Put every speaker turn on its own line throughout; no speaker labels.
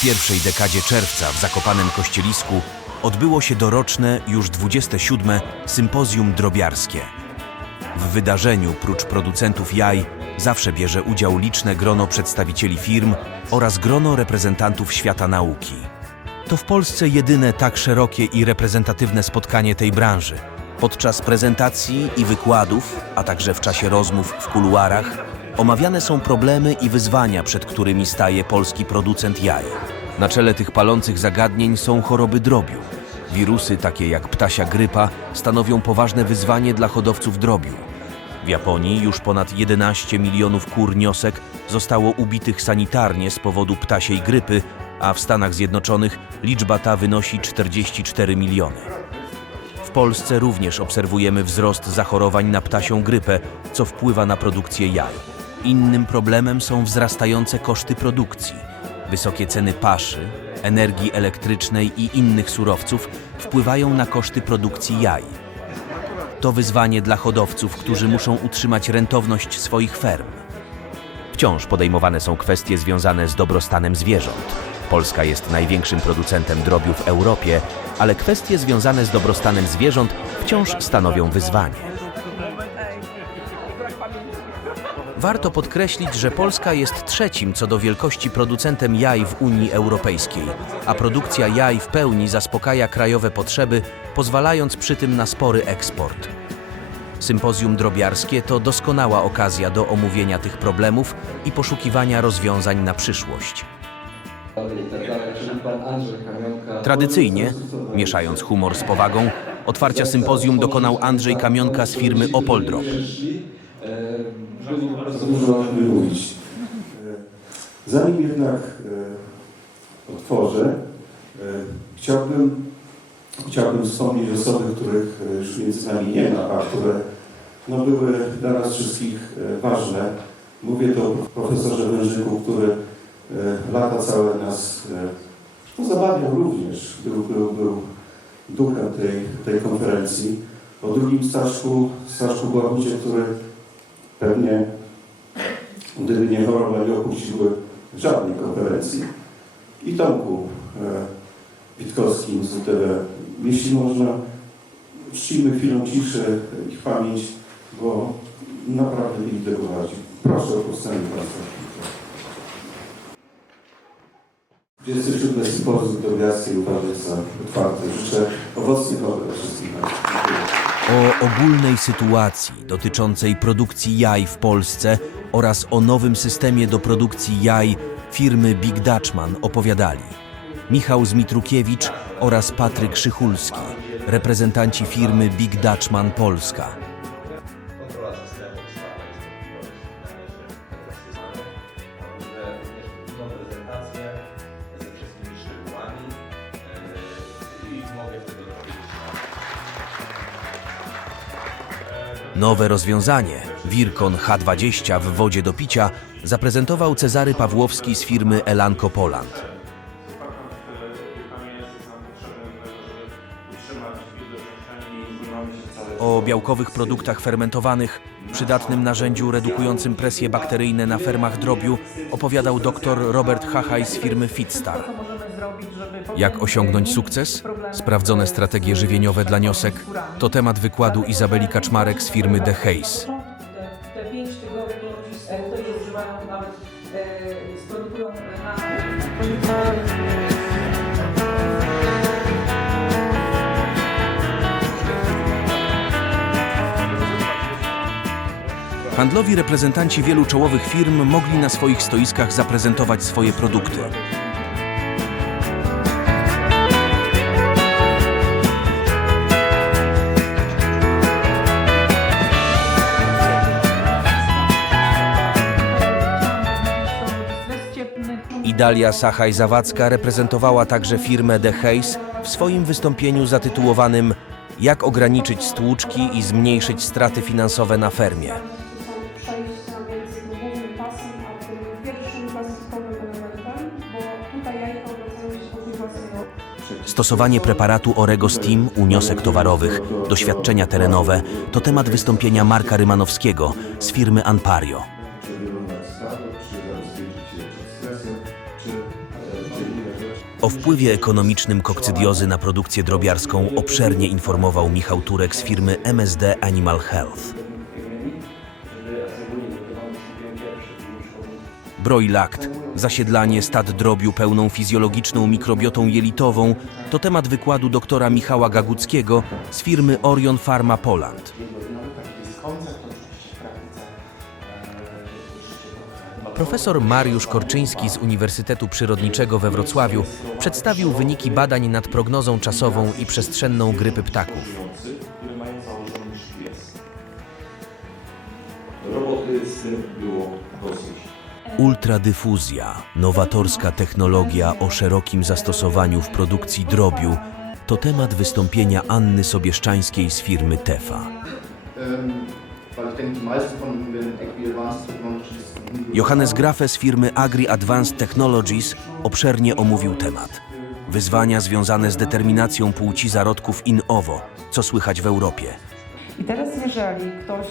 W pierwszej dekadzie czerwca w Zakopanem Kościelisku odbyło się doroczne, już 27. Sympozjum Drobiarskie. W wydarzeniu, prócz producentów jaj, zawsze bierze udział liczne grono przedstawicieli firm oraz grono reprezentantów świata nauki. To w Polsce jedyne tak szerokie i reprezentatywne spotkanie tej branży. Podczas prezentacji i wykładów, a także w czasie rozmów w kuluarach, omawiane są problemy i wyzwania, przed którymi staje polski producent jaj. Na czele tych palących zagadnień są choroby drobiu. Wirusy takie jak ptasia grypa stanowią poważne wyzwanie dla hodowców drobiu. W Japonii już ponad 11 milionów kur niosek zostało ubitych sanitarnie z powodu ptasiej grypy, a w Stanach Zjednoczonych liczba ta wynosi 44 miliony. W Polsce również obserwujemy wzrost zachorowań na ptasią grypę, co wpływa na produkcję jaj. Innym problemem są wzrastające koszty produkcji. Wysokie ceny paszy, energii elektrycznej i innych surowców wpływają na koszty produkcji jaj. To wyzwanie dla hodowców, którzy muszą utrzymać rentowność swoich ferm. Wciąż podejmowane są kwestie związane z dobrostanem zwierząt. Polska jest największym producentem drobiu w Europie, ale kwestie związane z dobrostanem zwierząt wciąż stanowią wyzwanie. Warto podkreślić, że Polska jest trzecim co do wielkości producentem jaj w Unii Europejskiej, a produkcja jaj w pełni zaspokaja krajowe potrzeby, pozwalając przy tym na spory eksport. Sympozjum drobiarskie to doskonała okazja do omówienia tych problemów i poszukiwania rozwiązań na przyszłość. Tradycyjnie, mieszając humor z powagą, otwarcia sympozjum dokonał Andrzej Kamionka z firmy Opoldrop.
Żeby po prostu dużo wymówić. E, Zanim jednak e, otworzę, e, chciałbym, chciałbym wspomnieć osoby, których już między nami nie ma, a które no, były dla nas wszystkich ważne. Mówię to o profesorze Wężyku, który lata całe nas no, zabawiał również. Był, był, był duchem tej, tej konferencji. O drugim Staszku, Staszku Błahucie, który pewnie gdyby nie choroba nie opuściłby żadnej konferencji. I Tomku e, Witkowskim z. Jeśli można, czcimy chwilą ciszy ich pamięć, bo naprawdę byli tego wadzi. Proszę o powstanie Państwa. 27 sympozjum drobiarskie uważać za otwarte. Życzę owocnych obrad wszystkim Państwu.
O ogólnej sytuacji dotyczącej produkcji jaj w Polsce oraz o nowym systemie do produkcji jaj firmy Big Dutchman opowiadali Michał Zmitrukiewicz oraz Patryk Szychulski, reprezentanci firmy Big Dutchman Polska. Nowe rozwiązanie, Wirkon H20 w wodzie do picia, zaprezentował Cezary Pawłowski z firmy Elanco Poland. O białkowych produktach fermentowanych, przydatnym narzędziu redukującym presje bakteryjne na fermach drobiu opowiadał dr Robert Hachaj z firmy Fitstar. Jak osiągnąć sukces? Sprawdzone strategie żywieniowe dla niosek to temat wykładu Izabeli Kaczmarek z firmy The Haze.
Te, 5 tygodni, je używają.
Handlowi reprezentanci wielu czołowych firm mogli na swoich stoiskach zaprezentować swoje produkty. Idalia Sachaj-Zawadzka reprezentowała także firmę The Haze w swoim wystąpieniu zatytułowanym Jak ograniczyć stłuczki i zmniejszyć straty finansowe na fermie. Stosowanie preparatu Orego Steam u niosek towarowych, doświadczenia terenowe to temat wystąpienia Marka Rymanowskiego z firmy Anpario. O wpływie ekonomicznym kokcydiozy na produkcję drobiarską obszernie informował Michał Turek z firmy MSD Animal Health. Broilakt, zasiedlanie stad drobiu pełną fizjologiczną mikrobiotą jelitową to temat wykładu doktora Michała Gaguckiego z firmy Orion Pharma Poland. Profesor Mariusz Korczyński z Uniwersytetu Przyrodniczego we Wrocławiu przedstawił wyniki badań nad prognozą czasową i przestrzenną grypy ptaków.
które mają założony szpiec. Roboty z tym było dosyć.
Ultradyfuzja, nowatorska technologia o szerokim zastosowaniu w produkcji drobiu, to temat wystąpienia Anny Sobieszczańskiej z firmy Tefa.
Weil ich denke, die meisten von Ihnen werden Agri Advanced Technologies
Johannes Grafe z firmy Agri Advanced Technologies obszernie omówił temat. Wyzwania związane z determinacją płci zarodków in ovo, co słychać w Europie.
I teraz jeżeli ktoś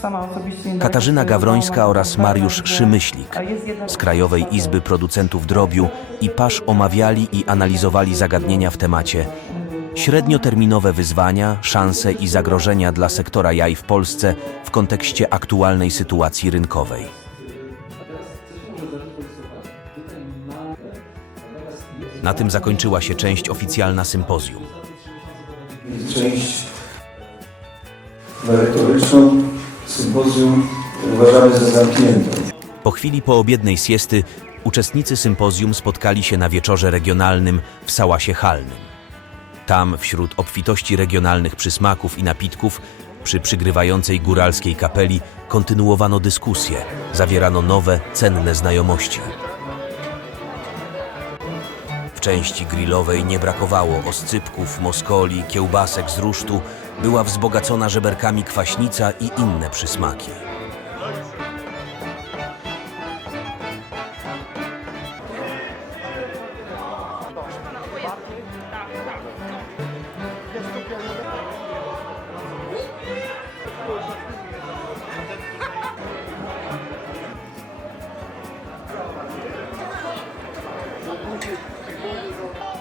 sama osobiście... nie
Katarzyna Gawrońska oraz Mariusz Szymyślik
a jest jednak-
z Krajowej Izby Producentów Drobiu i PASZ omawiali i analizowali zagadnienia w temacie średnioterminowe wyzwania, szanse i zagrożenia dla sektora jaj w Polsce w kontekście aktualnej sytuacji rynkowej. Na tym zakończyła się część oficjalna sympozjum.
Część merytoryczną sympozjum uważamy za zamkniętą.
Po chwili poobiednej siesty uczestnicy sympozjum spotkali się na wieczorze regionalnym w Sałasie Halnym. Tam, wśród obfitości regionalnych przysmaków i napitków, przy przygrywającej góralskiej kapeli kontynuowano dyskusję, zawierano nowe, cenne znajomości. W części grillowej nie brakowało oscypków, moskoli, kiełbasek z rusztu, była wzbogacona żeberkami kwaśnica i inne przysmaki.
Thank you.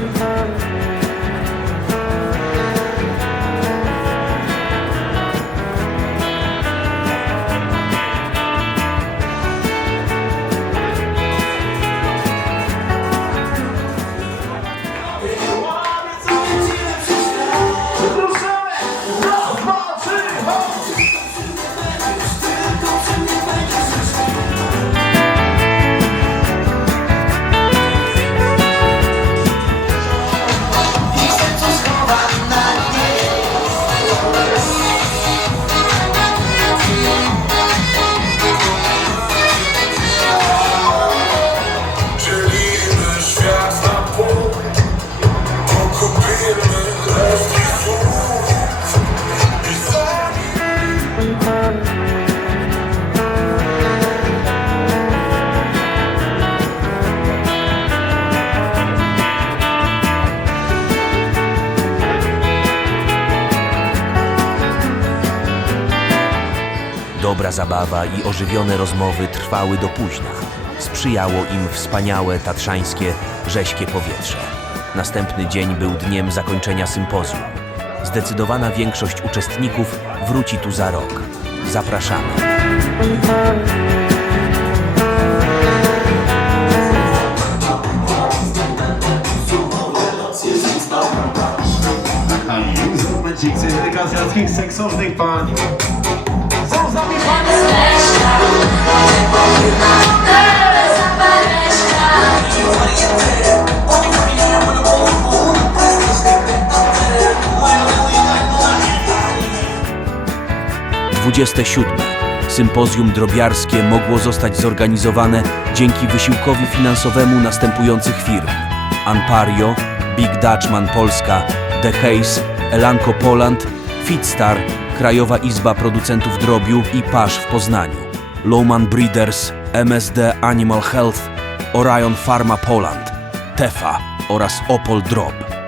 Thank you.
Dobra zabawa i ożywione rozmowy trwały do późna. Sprzyjało im wspaniałe, tatrzańskie, rześkie powietrze. Następny dzień był dniem zakończenia sympozjum. Zdecydowana większość uczestników wróci tu za rok. Zapraszamy.
Momencik z seksownych pań.
27. Sympozjum drobiarskie mogło zostać zorganizowane dzięki wysiłkowi finansowemu następujących firm: Anpario, Big Dutchman Polska, The Hayes, Elanco Poland, Fitstar, Krajowa Izba Producentów Drobiu i Pasz w Poznaniu, Lowman Breeders, MSD Animal Health, Orion Pharma Poland, Tefa oraz Opol Drop.